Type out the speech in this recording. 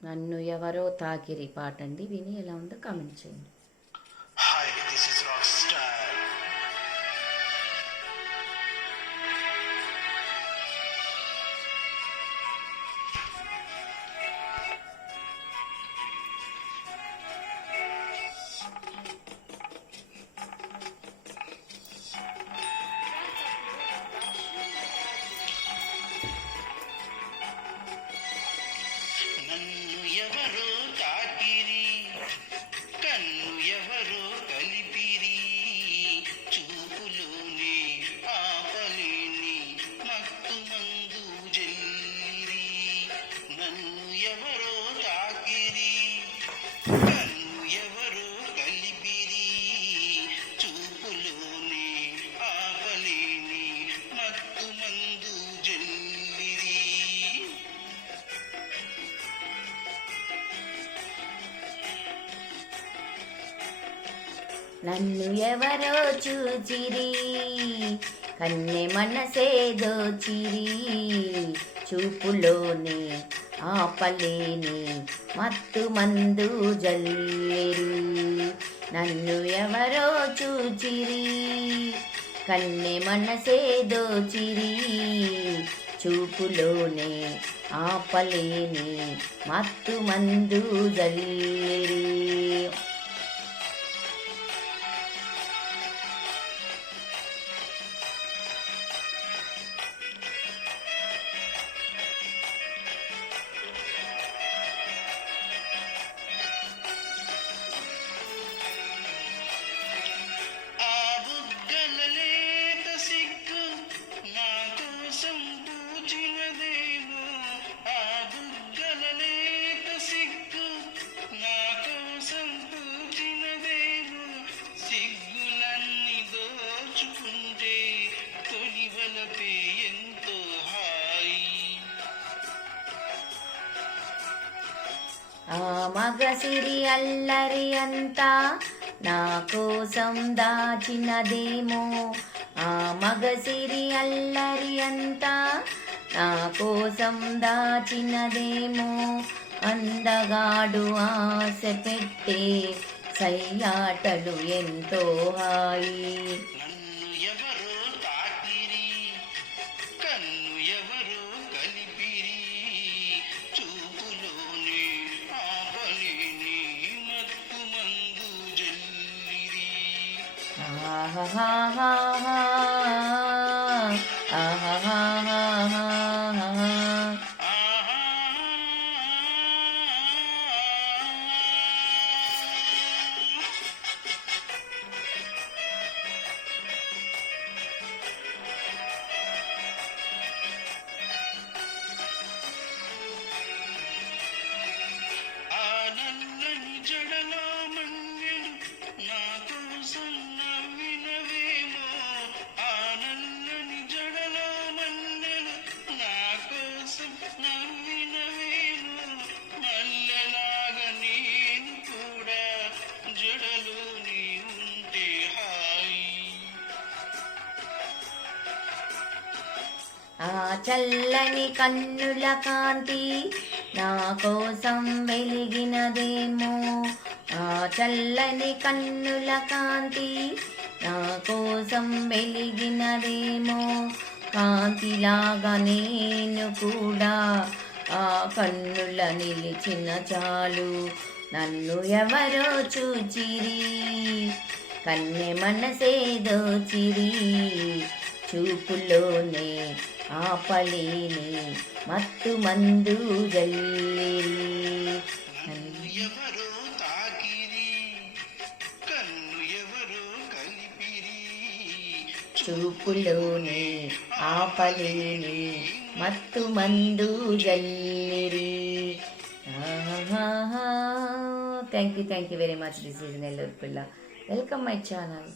నన్ను ఎవరో తాకిరి పాట అండి. విని ఎలా ఉందో కామెంట్ చేయండి. Hi, this is rock star. నన్ను ఎవరో తాకిరి, కన్ను ఎవరో కలిపిరి, చూపులోనే ఆపలేని మత్తు మందు జల్లిరి. నన్ను ఎవరో తాకిరి, కన్ను ఎవరో కలిపిరి, చూపులోనే ఆపలేని మత్తు మందు జల్లిరి. నన్ను ఎవరో చూచిరి, కన్నె మనసే దోచిరి, చూపులోనే ఆపలేని మత్తు మందు జల్లిరి. నన్ను ఎవరో చూచిరి, కన్నె మనసే దోచిరి, చూపులోనే ఆపలేని మత్తు మందు జల్లిరి. ఆ బుగ్గల లేత సిగ్గు నా కోసం పూచినదేమో. ఆ బుగ్గల లేత సిగ్గు నా కోసం పూచినదేమో. సిగ్గులన్నీ దోచుకుంటే తొలి వలపే ఎంతో హాయి. ఆ మగసిరి అల్లరి అంతా నా కోసం దాచినదేమో. ఆ మగసిరి అల్లరి అంతా నా కోసం దాచినదేమో. అందగాడు ఆశ పెట్టే సయ్యాటలు ఎంతో హాయి. నన్ను ఎవరో తాకిరి, కన్ను ఎవరో కలిపిరి, చూపులోనే ఆపలేని మత్తు మందు జల్లిరి. ఆహాహాహా, ఆహాహాహా. ఆహా. ఆ నల్లని జడలో మన్నెలు నా కోసం నవ్వినవేమో. ఆ నల్లని జడలో మన్నెలు నా కోసం నవ్వినవేమో. మల్లెలాగా నేను కూడా జడలో నీ ఉంటే హాయి. ఆ చల్లని కన్నుల కాంతి నా కోసం వెలిగినదేమో. ఆ చల్లని కన్నుల కాంతి నా కోసం వెలిగినదేమో. కాంతిలాగా నేను కూడా ఆ కన్నుల నిలిచిన చాలు. నన్ను ఎవరో చూచిరి, కన్నె మనసే దోచిరి, చూపులోనే ఆపలేని మత్తు మందు జల్లిరి. నన్ను ఎవరో తాకిరి, కన్ను ఎవరో కలిపిరి, చూపులోనే ఆపలేని మత్తు మందు జల్లిరి. Thank you very much. This is Nellore పిల్ల. Welcome my channel.